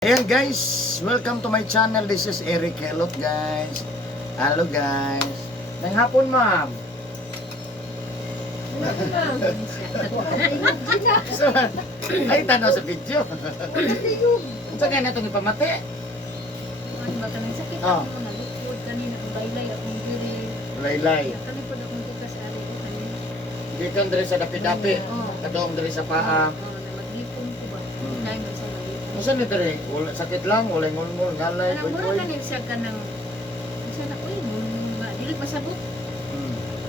Ayan guys, welcome to my channel. This is Eric. Hello guys. Hello guys. Nang hapon ma'am. Ay, tanaw sa video. Unsa kaya na itong ipamati? Ano ba kanang sakit Oh. ako nalukod kanina ang baylay akong diri. Laylay. Kani po akong tukas sa ari ko kanina. Dito diri sa dapi-dapi. Oo. Kadong diri sa paa. Oo, na maglipong ko ba. Hmm. Dahil man sa maglipong. Unsa ni diri? Wala sakit lang, wala ngulngul, ngalay, Kanang mura boy. kanang siya kanang isa na uy mo dili masabot.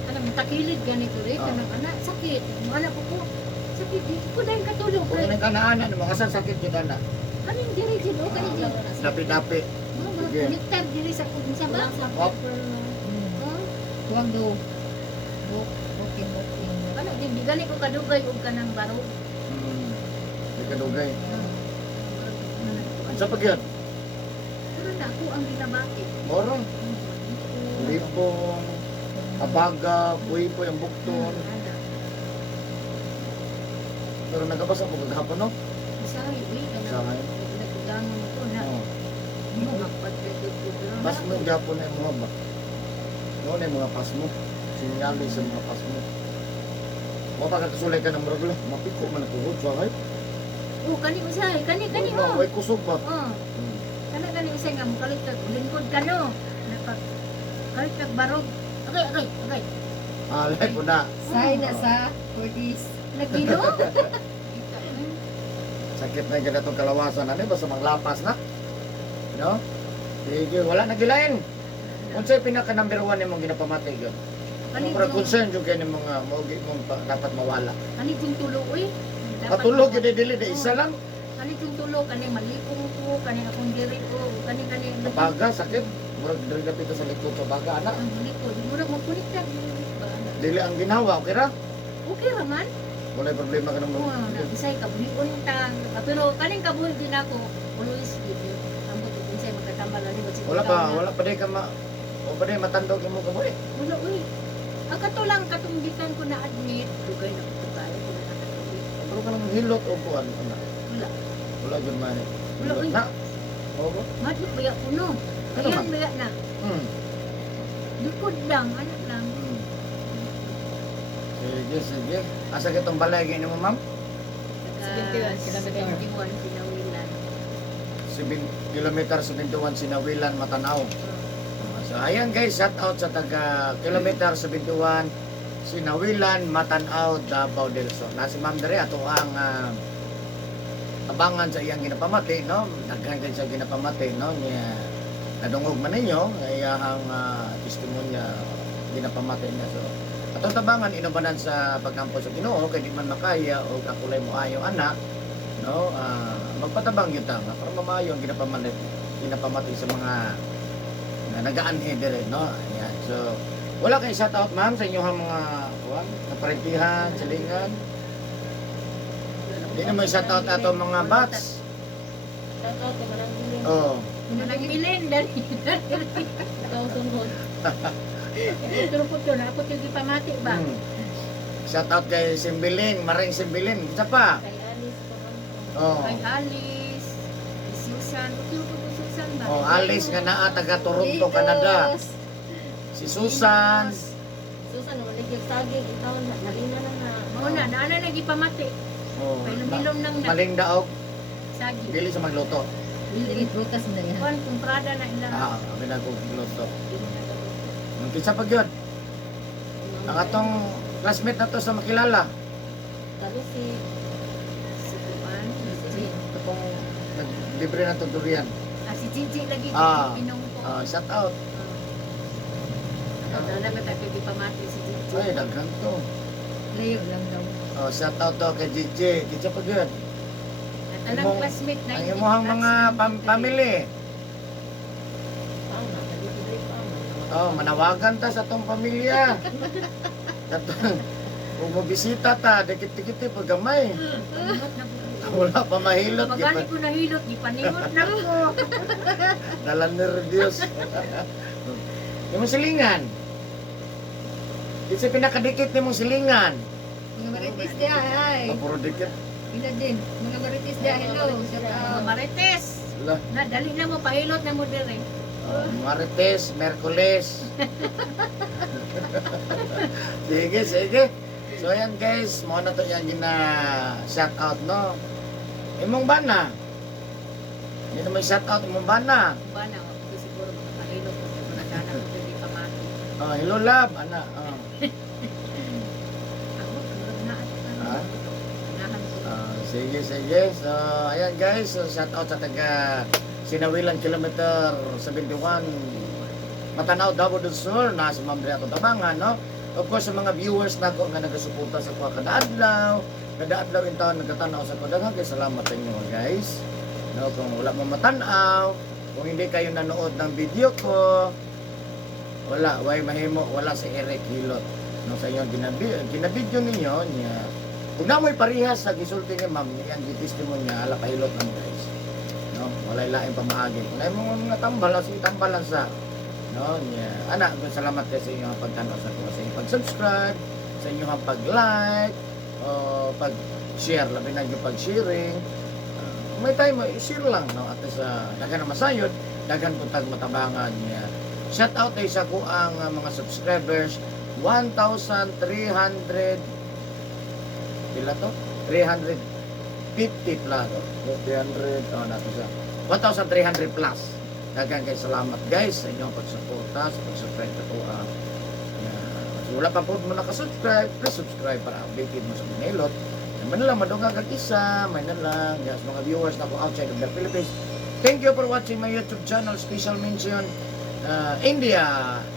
Kanang takilid ganito rin Oh. kanang anak sakit. Mo anak ko sakit di ko dahil katulog Kung kay. nang kanaanan, makasal sakit yun na. Kaning diri jud o kaning diri. Dapi-dapi. Sige. Nektar diri sa kung sa ba. Op. Huwag daw. Booking. Ano di gani ko kadugay og kanang baro. Di kadugay. Unsa pa gyud? Pero na ako ang ginabaki. Morong. Lipong, abaga, buhay-buhay ang bukton. Pero nagabasa mo kagahapon, no? Sahay, uy, Sahay. nagdagangon ko na. Oo. Mo magpagdagdag ko. Pas mo yung gapon na yung mga ba? Noon na yung mga pas mo. Sinyali sa mga pas mo. Mga pagkakasulay ka ng maragula, mapiko man natuhod sa kay. Oh, kani usay, kani oh. May kusog ba? Oh, kani usay nga mo kalit kag lingkod ka no. Napag kalit kag barog. Okay. Alay po na. Say na sa 40s. Nagino. Sakit na yung ganitong kalawasan. Ano ba sa mga lapas na? No? Sige, wala na gilain. Kung sa'yo pinaka number 1 yung mga ginapamati yun. Kani Para concern yung kayo ng mga maugi mong dapat mawala. kani yung tulo uy. Patulog yun dili na isa lang. Kani yung tulo kani malipong ko, kani akong diri ko, kani Kabaga, sakit. Murag diri na pito sa likod sa baga, anak. ang likod, mura mo kulit ka. Dili ang ginawa, okay ra? Okay ra man. Wala problema ka ng Oo, nagsay ka buhion tang. Pero kaning kabuhi din ako, always give you. Ambot kung say magkatambal ani ba wala pa di ka o pa di matandog yung mga kaboy. Wala uy. Ang katulang katunggikan ko na admit, dugay na ko tayo ko na nakatuloy. Pero ka nang hilot o buwan, anak. Wala. Wala dyan man. Wala, uy. Na. Oo ba? Madlok baya ko no. Ano Ayan man? baya na. Hmm. Likod lang, ano lang. Hmm. Sige. Asa kitong balay ganyan mo, ma'am? 71 pinawilan. 7 kilometer 71 Sinawilan, Matanaw. So ayan guys, shout out sa taga kilometer 71 Sinawilan, Matanaw, Davao del Sur. Nasi Ma'am dere ato ang abangan sa iyang ginapamati, no? Daghan kay sa ginapamati, no? Niya nadungog man ninyo iyang testimonya ginapamati niya. So atong tabangan inubanan sa pagkampo sa Ginoo kay di man makaya o kakulay mo ayo anak, no? Magpatabang yun ta para mamayo ang ginapamati sa mga nagaanhe dire, no? Ayan. So wala kay shout out ma'am sa inyong mga kaparentihan, silingan. Di na mo shout out ato mga bats. Oh. Nagbilin dali. Ikaw tungkol. Pero po to na ako yung ipamati ba? Shout out kay Simbiling, Maring Simbiling. Isa pa. Kay Alice po. Oh. Kay Alice, kay Susan, utyo ko Susan ba? Oh, Alice nga naa taga Toronto, Canada. Si Susan. Susan, wala yung saging. Ikaw, nalina na na. Oo na, naana nagipamati. Oh. Kay lumilom nang na. Maling daog, Sagi. dili sa magluto. Dili, bukas na yan. Kuan kumprada na ilang. Kami na kong luto. Kinsa pa gyud? Ang atong classmate na to sa makilala. Tapos si Kuan. Itong libre na to durian. Si Gigi lagi Ah. pinong ko. Shout out. Ano na ba tayo ipamati si Gigi? Ay, daghan to. Layo lang daw. Shout out to kay DJ. Kinsa pa gyud? At anong classmate na Ang imong mga family. Paano? Nalipidri pa man. Oh, manawagan ta sa tong pamilya. Katong kung mabisita ta, dikit-dikit pag gamay. Panimot na po. Wala pa mahilot. Pagani ko nahilot, gipaningot na ko. Dala nervyos. Yung silingan. Kasi pinakadikit ni mong silingan. Mga marites diya, ay. Puro dikit. Ina din. Mga marites diya, hello. Shout Mga out. marites. Lah, Na, dali na mo, pahilot na mo dire. Martes, Merkules. Sige, sige. So ayan guys, mo na to yan gina shout out no. Imong bana. Hindi na may shout out imong bana. Ba na, ako siguro makapahilot ko. Kung naghanap ko hindi pa mati. Oh, hello love, ana. Oh. Ako, tulog na at Ha? Anahan ko. Sige, sige. So, ayan guys, so, shout out sa taga Sinawilan Kilometer 71 Matanaw, Davao del Sur, nasa Mambre ato Tabangan, no? Of course, sa mga viewers na ko nga nagasuporta sa kuha kada adlaw in taon nagkatanaw sa kudaghang kay salamat sa inyo guys. No, kung wala mo matanaw, kung hindi kayo nanood ng video ko, wala, way mahimo, wala si Eric Hilot. No, sa inyong ginabidyo ninyo niya. Kung namoy parihas sa gisulti ni ma'am, yan gi-testimony niya ala kahilot ng guys. No, wala lain pa maagi. Kung ay mga tambal, sige tambalan sa no, niya. Ana, salamat kayo sa inyong pagtanaw sa ko, sa inyong pag-subscribe, sa inyong pag-like, o pag-share, labi na yung pag-sharing. May time, i-share lang, no? At sa daghan na masayod, daghan kung matabangan niya. Shout out tayo sa ko ang mga subscribers, 1,300 pila to? 350 plus, oh. 300, oh, nato sa 1,300 plus. Dagan kay salamat guys sa inyong pagsuporta, sa pag-subscribe na po. So, wala pa po mo nakasubscribe, please subscribe para updated mo sa Manilot. May na lang madunga kag isa, may na lang yes, mga viewers na po outside of the Philippines. Thank you for watching my YouTube channel. Special mention India,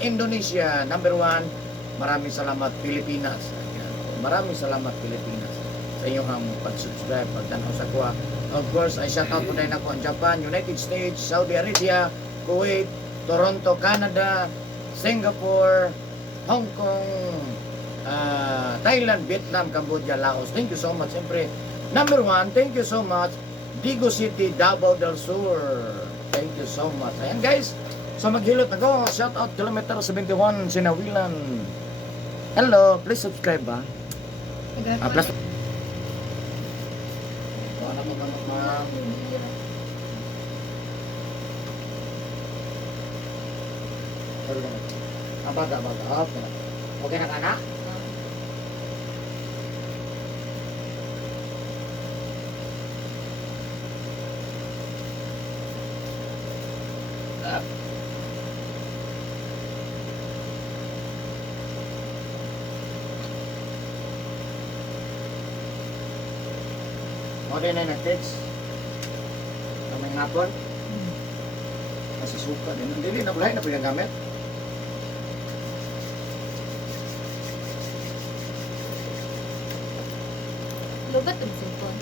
Indonesia, number 1. Maraming salamat Pilipinas. Ayan. Maraming salamat Pilipinas sa inyong pag-subscribe, pagtanaw sa kuha. Of course, I shout out po din ako ang Japan, United States, Saudi Arabia, Kuwait, Toronto, Canada, Singapore, Hong Kong, Thailand, Vietnam, Cambodia, Laos. Thank you so much. Siyempre, number 1, thank you so much, Digo City, Davao del Sur. Thank you so much. Ayan guys, so maghilot ako. Shout out Kilometer 71, Sinawilan. Hello, please subscribe ba? Plus baga. Okay na ka na? Okay na nag-text. Kamay ngapon. Kasi suka din. Hindi na bulay na pinagamit. Lubat ang cellphone.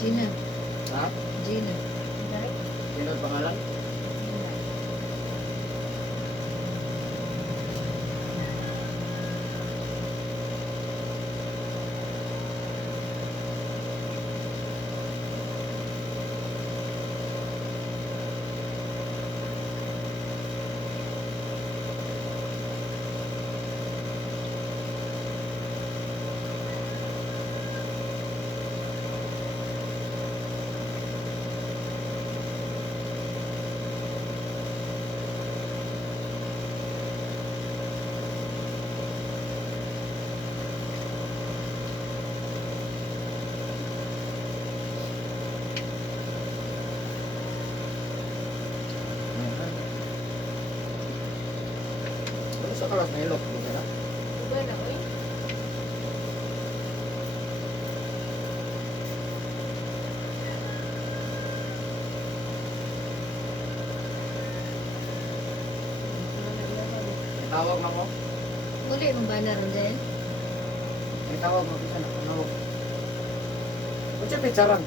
Gina. Ha? Gina. Sino ang pangalan? kalas na ilok. Buka na. Uban na, oy. Tawag na mo. Muli mo ba na ron din? May tawag mo. Isa na. Tawag. Kung siya pitsaran.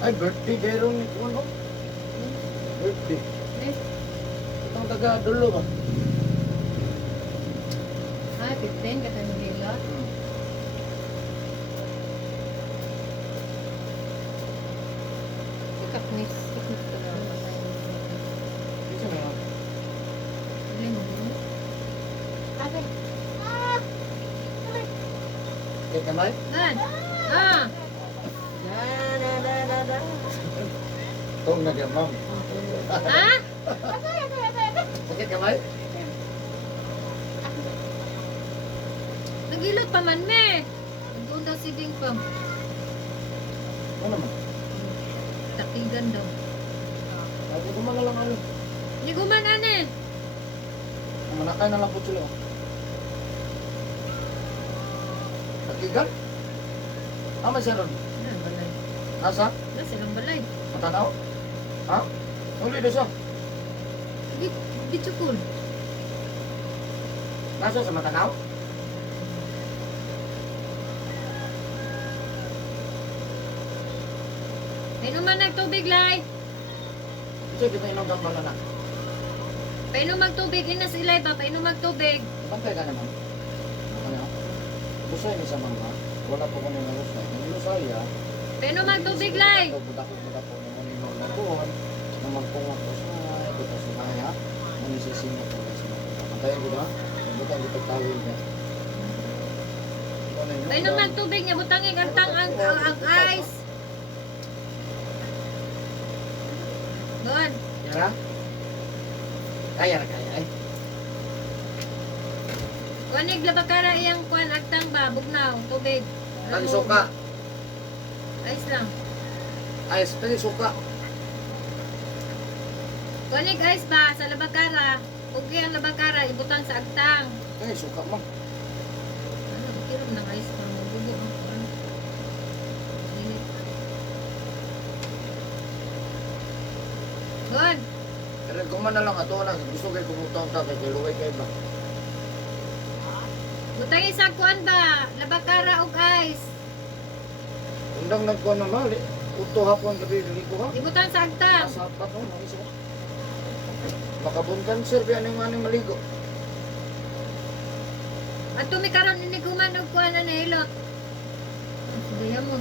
Ay, birthday kayo rin ni Kuwan, oh. Birthday. Eh, Itong taga-dulo ba? ah, 15 ka tayo nila. Kapnis. Kapnis ka na. Isa na yun. Muli mo din. Ate. Kaya kamay? Gan! Ah! Da. Itong nag-ma'am. Ha? Sakit kamay? Nagilot pa man, me! Nagdoon daw si Ding Pam. Ano naman? Takigan daw. Sabi ko man na lang ano. Hindi guman, ane! Manakay na lang po sila. Nakigan? Tama siya ron. Ano, balay. Nasa? Wala silang balay. Matanaw? Ha? Uli na siya. Di tsukul. Nasa sa Matanaw? Painuman nagtubig, lay! Sige, kita inom kang bala na. Painom magtubig, inas ilay ba? Painom magtubig. Bantay ka naman. Ano? Busay ni sa mga. Wala po ko nang narusay. Hindi lusay ya. Painom magtubig, lay! Budak-budak po naman yung mga buwan. Na magpungok po sa ito po sa kaya. Ang isisingat po sa mga. Pantayan ko na. Budak dito tawil niya. Painom magtubig niya, butangin ang ice. Doon. Yara? Kaya na kaya eh. Kuanig labakara iyang kuan agtang ba, bugnaw, tubig. Tali suka. Ice lang. Ayos, tali suka. Kuanig ice ba sa labakara. Ugi ang labakara, ibutang sa agtang. Eh, suka mo. Ano, ikirom ng ice pa mo. Bugo ang kuan. Init. Doon. Pero kung man na lang ato na. Gusto kayo kumutang ta. Kaya luway kayo ba? Butangin sa kuan ba, labakara ug ice. Undang nagkuhan na mali. Uto hapon gabi ligo ha. Ibutang sa agtang. Sapat mo, mga isa. Makabun cancer biya ng maning maligo. At tumikaroon iniguman og kuan na nahilot. Sige mo.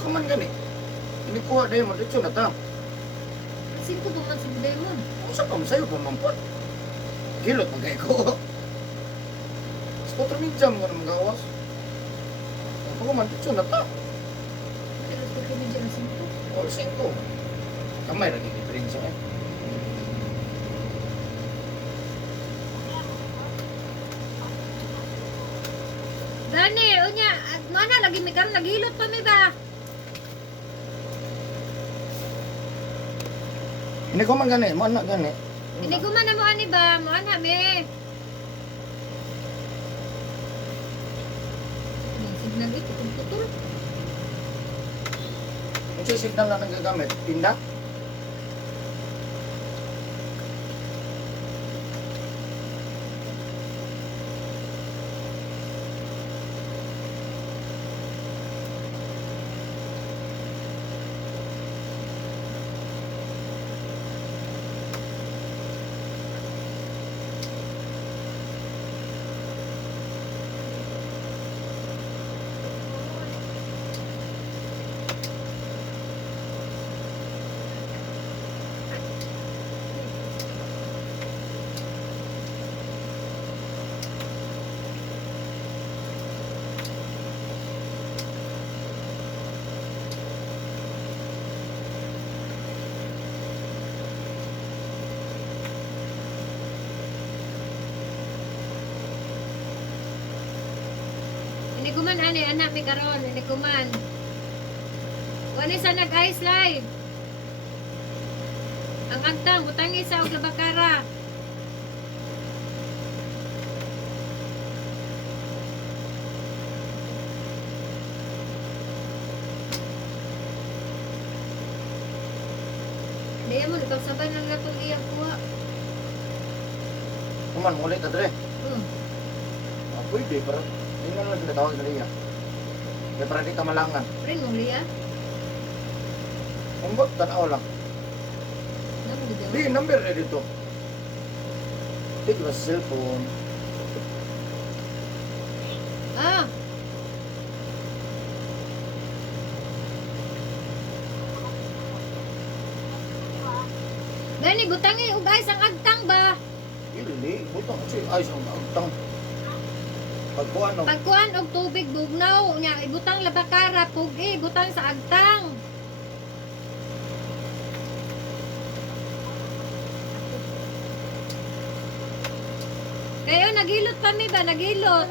Kaman gani. Ini kuha dahil mo. Dito na ta. Sino pa man sa Demon? Usa pa masayo pa mampot. Kilot magay ko. Spotro ni jam ko na magawas. Ako man dito na ta. Kilos ko kini dyan sino. O 5. Kamay lagi kay Prince eh. Gani, unya, at mana lagi mi karon naghilot pa mi ba? Ini ko man gani, mo na gani. Hindi ko man na mo ani ba? Mo ana mi. May signal ito kung putol. Kung siya signal na nagagamit, pinda. Hindi ko man ani anak mi karon, hindi ko man. Wani sa nag-ice live. Ang agtang butangi sa og labakara. sabay na nga itong iya kuha. Kuman, mulit ka dre. Hmm. Pwede, pero hindi na lang sila tawag sa liya. Kaya para di ka malangan. Rin mo liya. Umbot, tanaw lang. Namo di Di, number na dito. Di ba sa cellphone? Ah. Gani butangi ug ay sang agtang ba? Hindi, butang kasi ayos ang agtang. Pagkuhan no. Pagkuan og tubig bugnaw nya ibutang labakara pugi butang sa agtang. Kayo nagilot pa mi ba nagilot?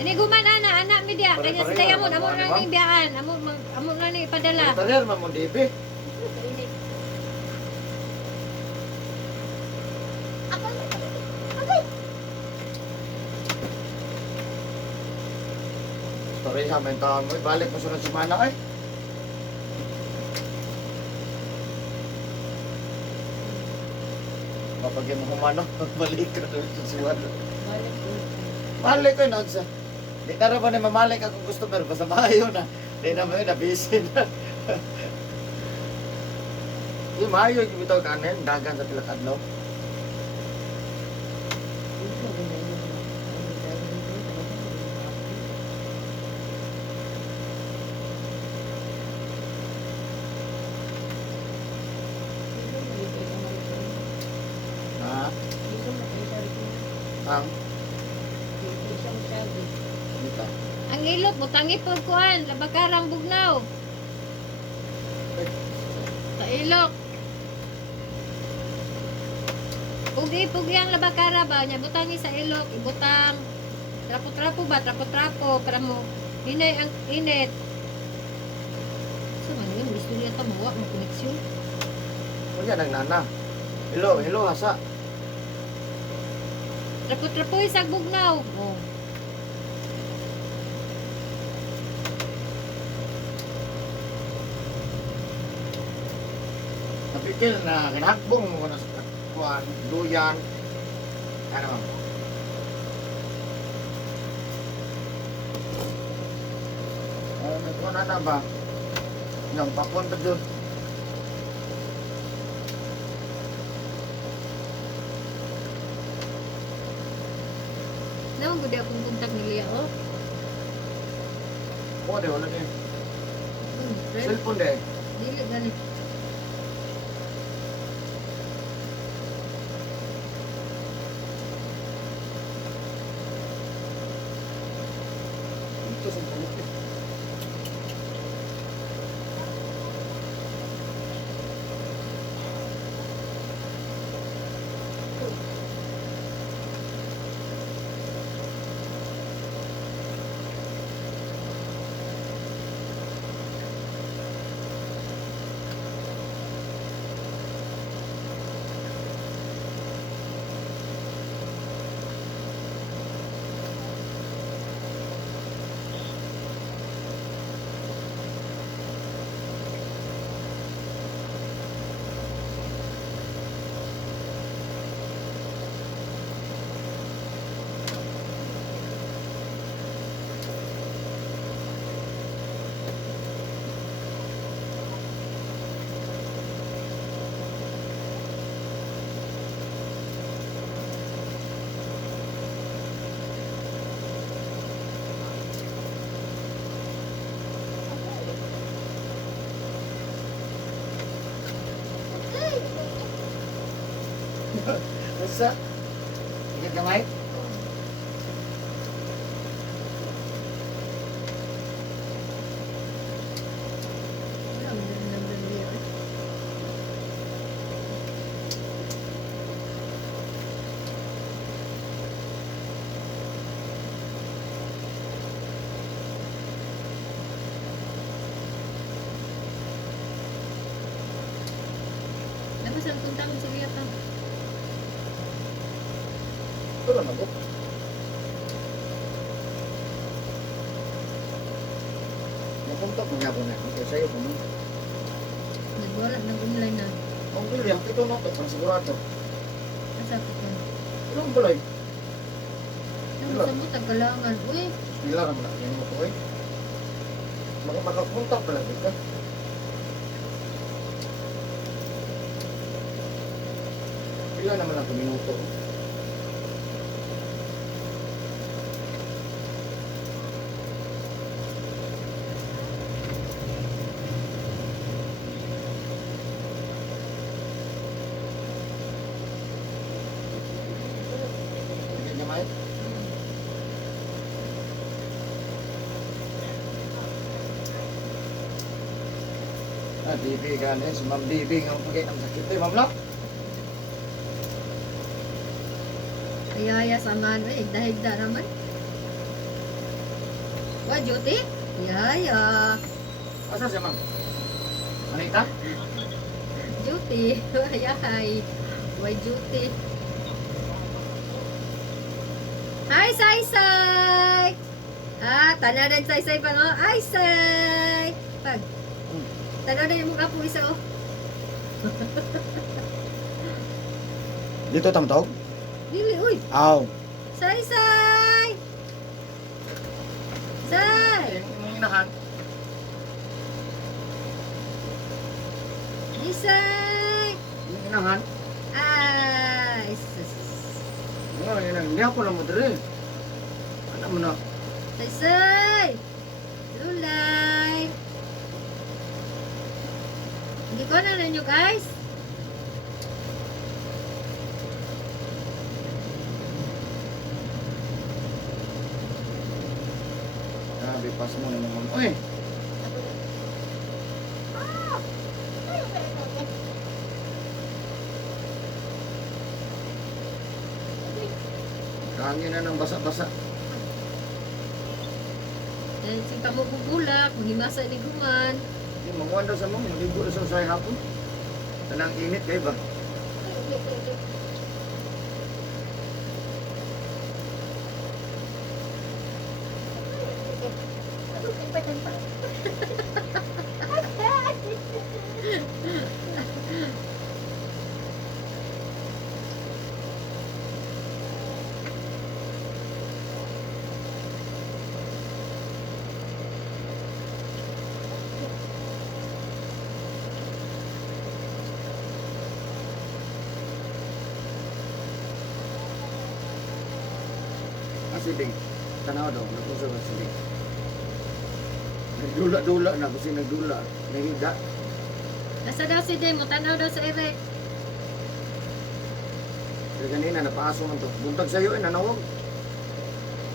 Ini guman ana mi dia kanya Pare-pareho sa tayo mo naman, amo ano, na ma'am? ning biyaan amo na ni ipadala. Tarir man mo dibi. Sorry sa amin taon mo. Balik mo sunod semana ay. Kapag yung humano, balik ka na sa semana. Malik ko yun, sa. Di ka rin ba na mamalik ako gusto pero basta mayo na. Di na mo yun, nabisi na. Di mayo yung bitaw kanin, dagan sa Pilakadlaw. Ha? Ang? Dito. Ang ilot butangi pud kuan labakarang bugnaw. Sa ilok. Pugi ang labakara ba nya butangi sa ilok ibutang trapo-trapo ba trapo-trapo para mo hinay ang init. So man yun gusto niya ta mawa mo koneksyon. Kung yan, nagnana. Hello, hello, hasa. Trapo-trapo sa bugnaw. Oh. Napikil na kinakbong mo na sa kuwan, duyan. Ano? Nagkuhan na ba? Yung pakon pa dyan. Naman gud akong kontak nila oh. Oo, wala din. Friend, Cellphone din. dili gani. Ito sa pulupit. Basta. Ikat kamay. Wala mo din number niya. Dapat sa kontak mo sa liya ta. Ito lang ako. Napunta ko nga po na. Ito sa'yo po. Bugilya, ito na to, pansigurado. Asa ko ka? Ilang balay? Ano sa mo tagalangan? Uy, Bila ka muna, yan mo ko eh. Makapunta pala dito. Pila naman ang minuto. Hindi niya may? Bibi kan si Ma'am Bibi ang pagkain ng sakit eh, Ma'am Lok. ayaya saman. Uy, dahigda naman. Wa, Juti? Yaya. Asa siya, Ma'am? Anita? Juti. Ayay. Why Juti? Hi, Say-Say! Ah, tananan Say-Say pa nga. Ay, Say! Pag. Tananan yung mukha po isa, oh. Dito tamtog? Dili, uy. Aw. Say-Say! Say! Yung inahan. Say! Yung inahan. Ay, sus. Ano, hindi ako lang mo dali. Ano mo na? Say-Say! Lulay! Hindi ko na ninyo, guys. Grabe, pas mo naman, Ma'am. Uy! Hangin na ng basa-basa. Dahil sing kamo bubulak, mahimasa ni Guman. Yung mga daw sa mga, maligo na sa usay hapon. Tanang init kayo ba? Kasi ding, tanaw daw, nakusa ba si ding. Nagdula-dula na, kasi nagdula. Nahiga. Nasa daw si Demo, tanaw daw sa Eric. Kaya kanina, napaaso man to. Buntag sa'yo, nanawag.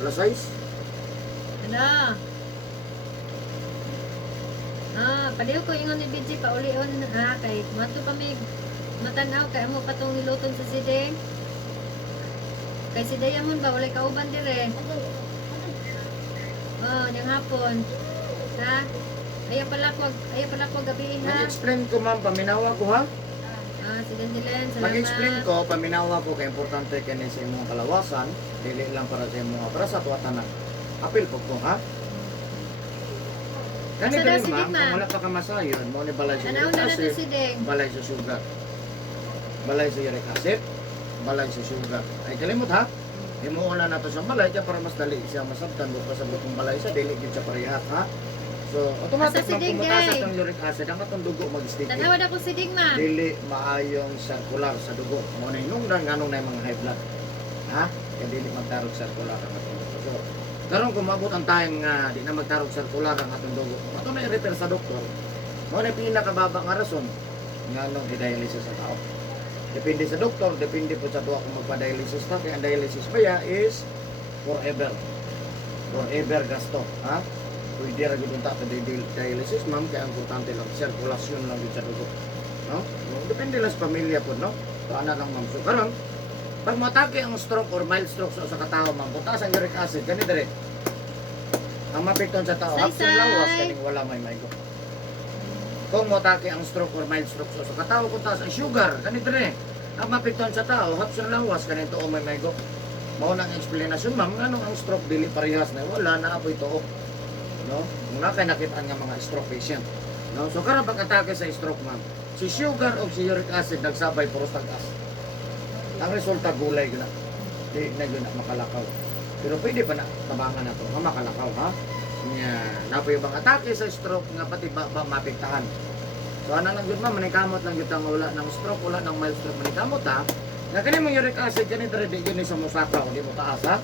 Alas 6. Ano? Ah, paliw ko ingon ni BG pa ulion ha kay mato kami matanaw kay amo patong niluton sa sideng. Kay si Diamond ba walay kauban dire. Oh, nang hapon. Ha? Ayaw pala ko gabi ha. Mag-explain ko, ma'am, paminawa ko, ha? Ah, si Dandilan, salamat. Mag-explain ko, paminawa ko kay importante kani sa imong kalawasan, dili lang para sa imong para sa tuwatan na. Apil po ko, ha? Kani Asa daw dali, si ma'am, Digma? kung wala pa kamasayon, mo ni balay sa Tanaw uric na na to acid, si Deng. balay sa sugar. Balay sa uric acid, balay sa sugar. Ay kalimot, ha? Imuuna na to sa balay kaya para mas dali siya masabtan bukas sa butong balay sa dili gyud siya parehas, ha? So, automatic Asa si man Ding, pumutasan Day? tong uric acid ang atong dugo mag-sticky. Tanaw na ko si Digma. Dili maayong circular sa dugo. Mo na inungdan nganong na mga high blood. Ha? Kaya dili magtarog circular ang atong dugo. So, karon kung maabot ang time nga di na magtarog circular ang atong dugo. Ato na i-refer sa doktor. Mo na pinakababa nga rason nganong i-dialysis sa tao. Depende sa doktor, depende po sa tuwa kung magpa-dialysis ta. Kaya ang dialysis pa ya is forever. Forever gasto. Ha? Pwede ra gyud unta sa dialysis, ma'am, kaya ang importante lang sirkulasyon lang gyud sa dugo. No? Depende lang sa pamilya po, no? So, ana lang, ma'am. So, karon, pag matake ang stroke or mild stroke sa katao, ma'am, punta sa uric acid, gani dire. Ang mapekton sa tao, hapson Say-say! lawas kaning wala may maigo. Kung matake ang stroke or mild stroke sa katao, punta sa sugar, gani dire. Ang mapekton sa tao, hapson lawas kaning tuo may maigo. Mao nang explanation, ma'am, nganong ang stroke dili parehas na wala na apoy tuo. No? Kung nakay nakitaan nga mga stroke patient. No? So karon pag atake sa stroke, ma'am, Si sugar o si uric acid nagsabay puro tagas. Ang resulta gulay gina. Di na gina makalakaw. Pero pwede pa na tabangan na to, makalakaw ha. Nya, napo yung bang atake sa stroke nga pati ba mapektahan. So ana lang gud ma manikamot lang gyud ang wala ng stroke, wala ng mild stroke manikamot ha. Nga kani mo uric acid kani diri di gyud ni sa musaka o di mo taas ha.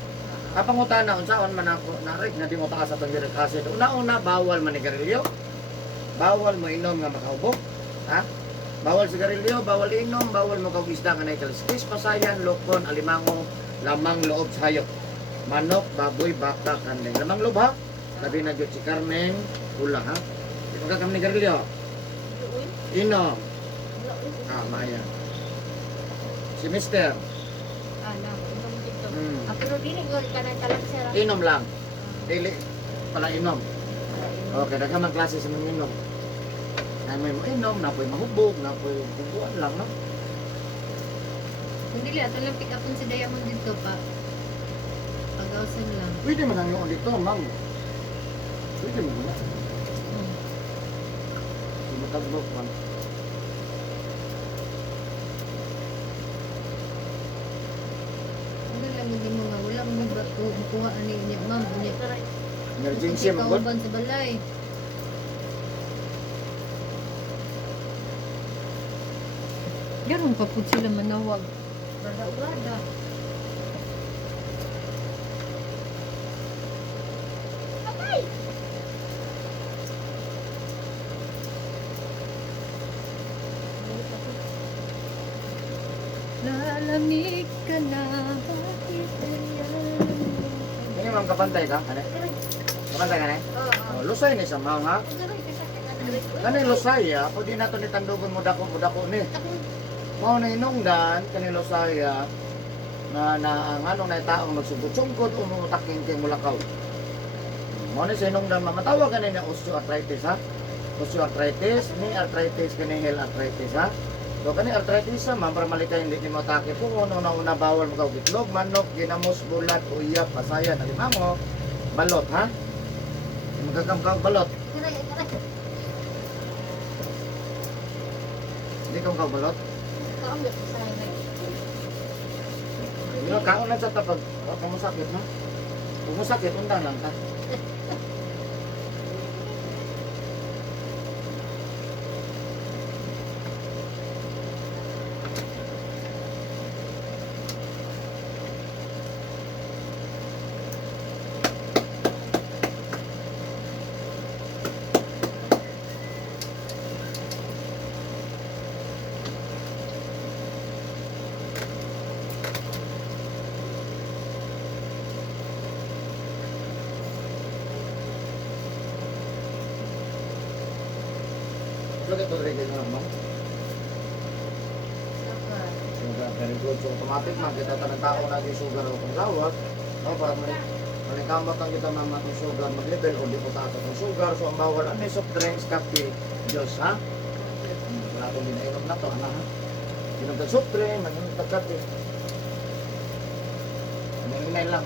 Kapang utana unsaon man ako narig na di mo taas atong uric acid. Una-una bawal manigarilyo. Bawal mo inom nga makaubok, ha? Bawal sigarilyo, bawal inom, bawal mo kag isda nga nay kaliskis, pasayan, lokon, alimango, lamang loob sa hayop. Manok, baboy, baka, kandeng. Lamang loob ha? Labi na gyud si karneng, pula ha. Di mo ka manigarilyo. Inom. Ah, maya. Si Mister, Alam, inom dito. Hmm. Pero dili ko ka na sir. inom lang. Dili pala inom. Okay, daghan man klase sa mga inom. Na may mo inom, napoy mahubog, napoy bubuan lang, no? Kung dili, ato lang pick upon si Diamond dito pa. Pag-awsan lang. Pwede man ang yung dito, ma'am. Pwede mo na. Sumatagbok man. Ano lang hindi mo nga, wala mo ba kuha ani niya, ma'am. Unya. Emergency Kasi mo ba? kauban sa balay. Garon pa po sila manawag. Brada-brada. Lalamig ka na, bakit ganyan? Ini ma'am kapantay ka? Kane? Kapantay ka ne? Oh, lusay ni sa ma'am ha? Kani lusay ha? Pwede na ito ni tandugon mo dako ni. Mao na inungdan, kani lusay ha? Na ang anong na taong magsugod-sugod o mutaking kay mulakaw. Mao na sa inungdan mamatawag ka na osteoarthritis ha? Osteoarthritis, ni arthritis, kani heel arthritis ha? So kani arthritis sa ma'am para malikay hindi ni mo atake po una bawal mo kag itlog, manok, ginamos, bulat, uyap, pasayan, alimango, balot ha. Magkakam balot. Hindi ka balot. Yo kaon na sa tapag. Kung masakit ha. Kung masakit undang lang ta. Look at the regular naman. Sugar, very good. So, automatic man, kita tanang tao natin sugar o kung lawag. No, para manikamot lang kita naman itong sugar mag-level o di po taas itong sugar. So, ang bawal, ano yung soft drinks, kape, Diyos, ha? Wala itong dinainom na to, ano, ha? Inom ka soft drink, maninom ka kape. Ano lang.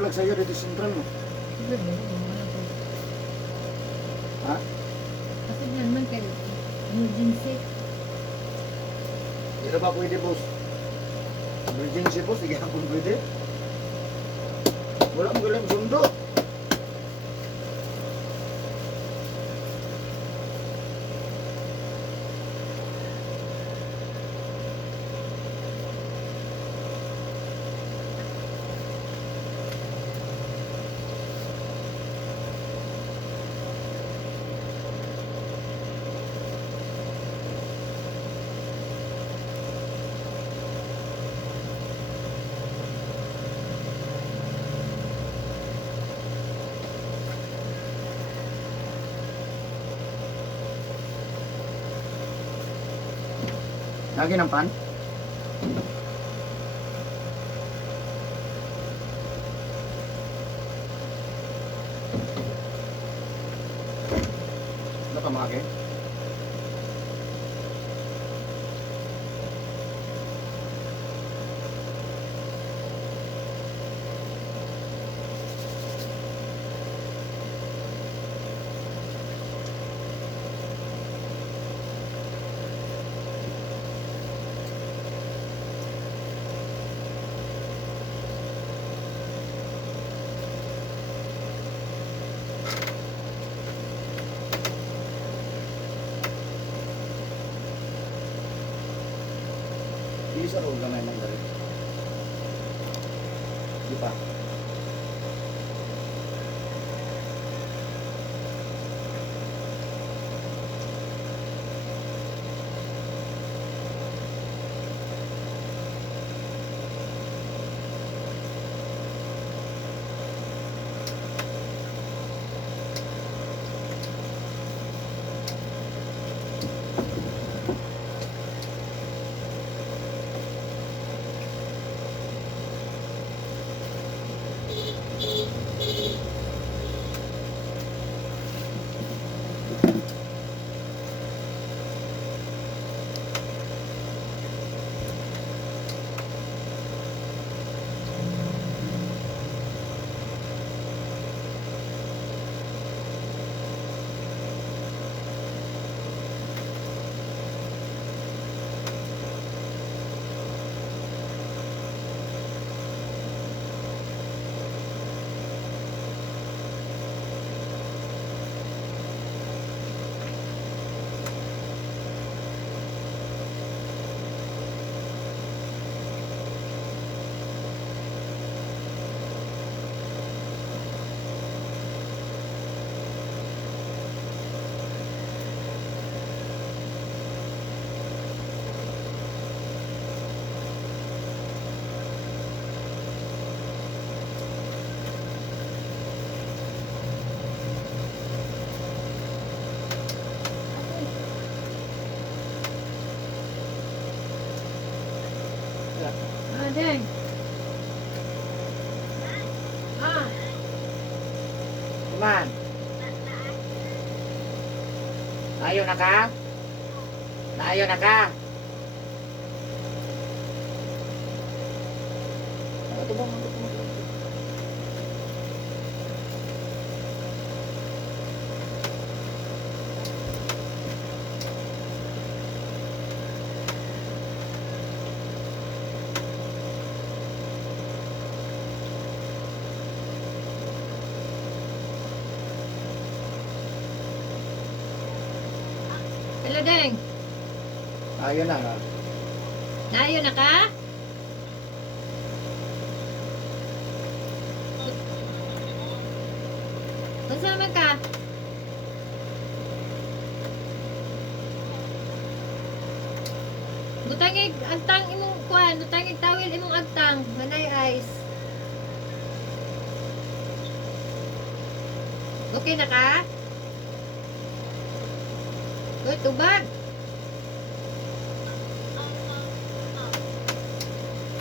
lag sa'yo dito sentral mo. Sige, wala po. Ha? Kasi naman kay emergency. Hindi na ba pwede, boss? Emergency, boss. Sige, kung pwede. Wala mo galing sundo. Lagi ng pan? Ano ka mga kaya? Isa ro gamay ng dali. Di pa. Ah, deng. Ah, Kuman. Ayaw na ka? Ayaw na ka? Ito ba? hello deng. Ayaw na. Nayo na ka? Unsa man ka? Butangig agtang imong kuan, butangig tawil imong agtang, manay ice. Okay na ka? Uy, tubag.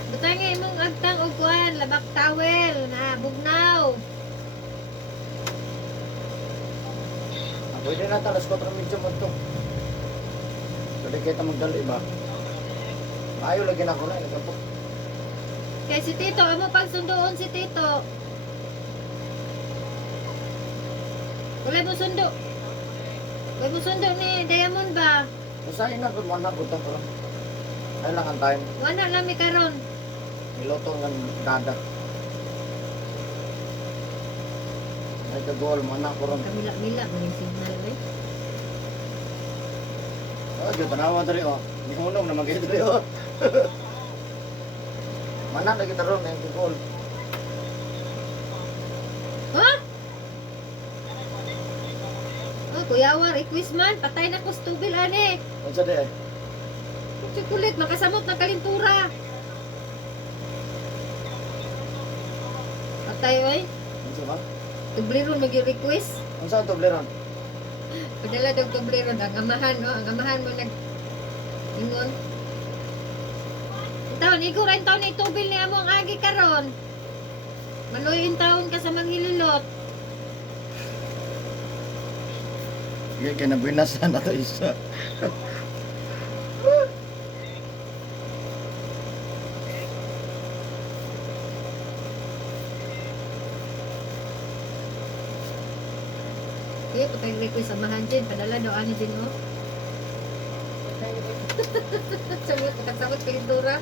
Butangig imong agtang og kuan, labak tawel na bugnaw. Pwede na talas 4 medyo mo ito. Pwede kita magdali ba? Ayaw lagi na ako na. Ilagay po. Kay si Tito, amo pagsundoon si Tito. Wala mo sundo. Wala mo sundo ni Diamond ba? Usahin na kung mana punta ko. Kailangan time. Wala lang mi karon. Niloto ng dadak. Ay kagol, mana ko ron. Kamila-mila mo yung signal eh. Oh, di tanawa dali oh. Di ko na magay dali oh. Mana na kita ron, ay kagol. Ha? Oh, Kuya Awa, request man. Patay na ko stubil ani. Unsa di? Chocolate, makasamot ng kalintura. Patay oy. Unsa ba? Tubliron mag-request. Unsa to bleron? Padala daw tubliron. Ang amahan, no? Ang amahan mo ingon. Taon, ikaw rin taon ni tubil ni amo ang agi karon. Maluyin taon ka sa manghilulot. Sige, kaya nabinasan na to isa. Kaya po tayong request amahan dyan. Padala daw ani dyan mo. Sagot, kasagot kalintura.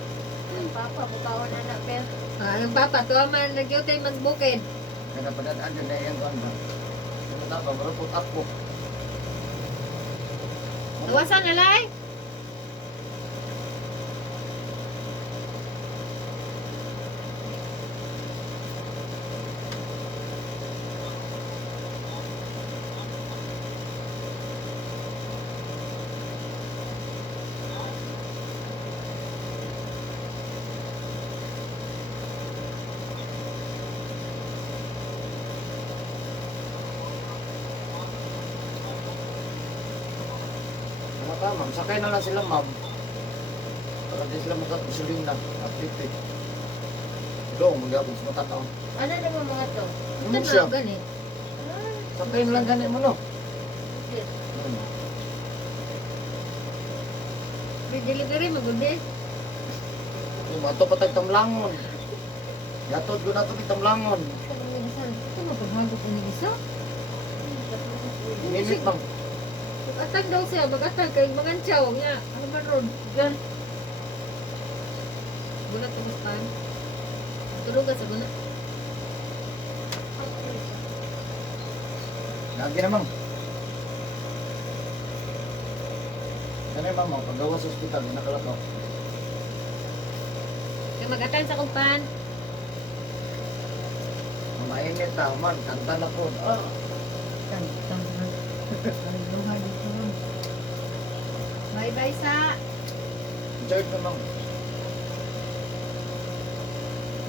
Ang papa, bukaon anak, pero. Ang papa, tuwa man, nagyo tayo magbukid. Kaya napadadaan dyan na yan ko ba? Ano na ba? Marupot ako. Tawasan na lay. Tama, ma'am. Sakay na lang sila, ma'am. Para di sila magkakasulina. Update eh. Ito, magyabog sa matataw. Ano naman mga to? Ano siya? Gani. Sakay na lang ganit mo, no? Yes. Free delivery, magudi. Yung ato pa tayo tamlangon. Yatod ko na ito tamlangon. Ito mo, paghagod ko ni isa. Minit, ma'am. Mag-atag daw siya, mag-atag kay mangantsaw niya. Ano man ron? Yan. Bulat ko sa pan. Tulog ka sa bulat. Lagi na, ma'am. Ano yung ma'am, paggawa sa ospital, yung nakalakaw. Kaya mag-atag sa kumpan. Mainit na, man. Kanta na po. Ah. Bye-bye sa. Enjoy ko, ma'am.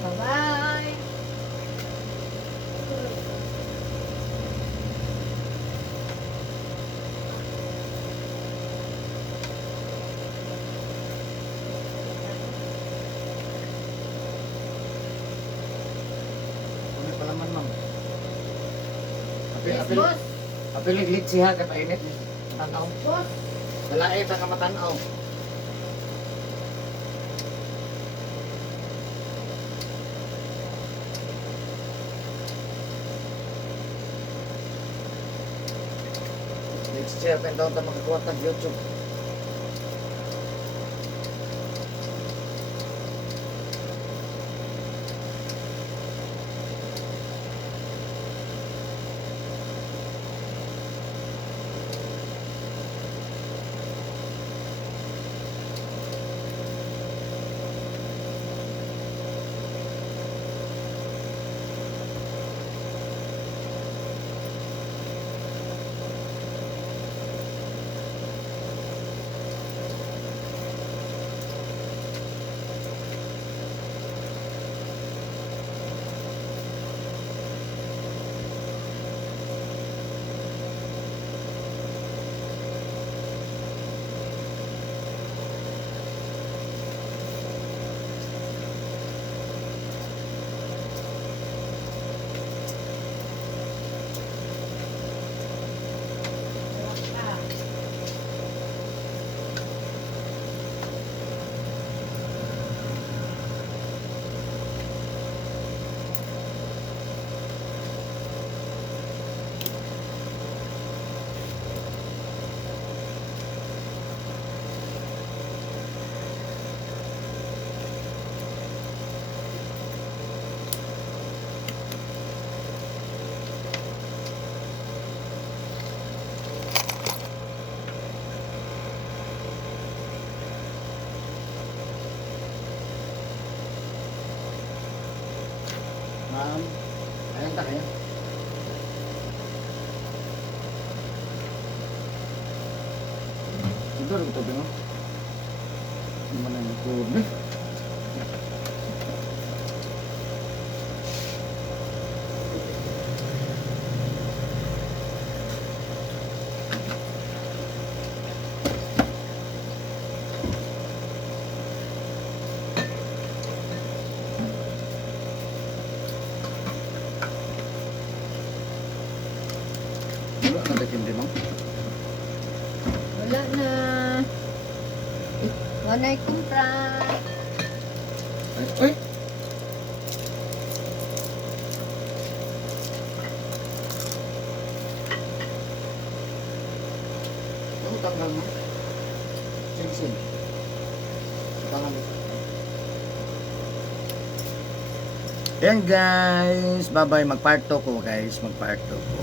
Bye-bye. Ano pa naman, ma'am? Yes, boss. Apilig siya, kapainit. Tanaw. Boss. Dalae, baka matanaw. Next year, pwede tayo makakuha ng YouTube. Ayan ta kaya. Siguro ito ba no? Hindi mo na nagkubi. Wala na dakin din no? Wala na. Wala na kumpra. Ay, ay! Ano tanggal mo? Sing-sing. Tanggal mo. Ayan guys, bye-bye. Mag-part 2 ko guys, mag-part 2 ko.